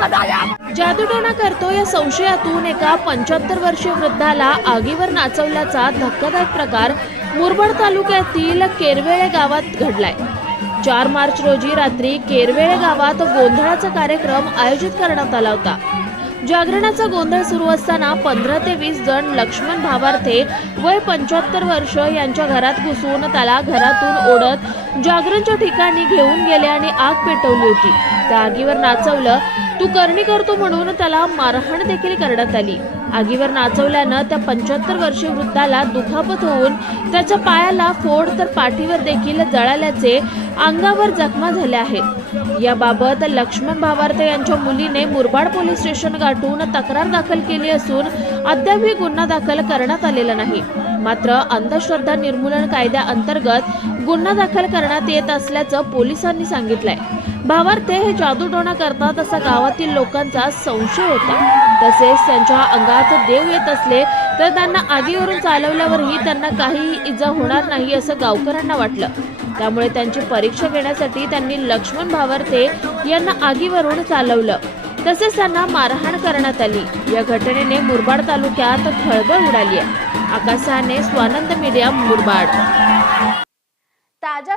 जादूटोणा करतो या संशयातून एका पंच्याहत्तर वर्षीय वृद्धाला आगीवर नाचवल्याचा धक्कादायक प्रकार मुरबाड तालुक्यातील केरवेळे गावात घडलाय. चार मार्च रोजी रात्री केरवेळे गावात गोंधळाचा कार्यक्रम आयोजित करण्यात आला होता. जागरणाचा गोंधळ सुरू असताना पंधरा ते वीस जण लक्ष्मण भावार्थे वय पंच्याहत्तर वर्ष यांच्या घरात घुसून त्याला घरातून ओढत जागरणच्या ठिकाणी घेऊन गेले आणि आग पेटवली होती. त्या आगीवर नाचवलं तू करणी करतो म्हणून त्याला मारहाण देखील करण्यात आली. आगीवर नाचवल्यानं त्या पंच्याहत्तर वर्षीय वृद्धाला दुखापत होऊन त्याच्या पायाला फोड तर पाठीवर देखील जळाल्याचे अंगावर जखमा झाल्या आहेत. याबाबत लक्ष्मण भावार्थ यांच्या मुलीने मुरबाड पोलीस स्टेशन गाठून तक्रार दाखल केली असून अद्यापही गुन्हा दाखल करण्यात आलेला नाही. मात्र अंधश्रद्धा निर्मूलन कायद्याअंतर्गत गुन्हा दाखल करण्यात येत असल्याचं पोलिसांनी सांगितलंय. भावार्थे हे जादूटोणा करतात असा गावातील लोकांचा संशय होता. तसेच त्यांच्या अंगात देव येत असले तर त्यांना आगीवरून चालवल्यावरही त्यांना काहीही इजा होणार नाही असं गावकऱ्यांना वाटलं. त्यामुळे त्यांची परीक्षा घेण्यासाठी त्यांनी लक्ष्मण भावार्थे यांना आगीवरून चालवलं. तसेच त्यांना मारहाण करण्यात आली. या घटनेने मुरबाड तालुक्यात खळबळ उडाली आहे. आकाशाने स्वानंद मीडिया मुरबाड. ताज्या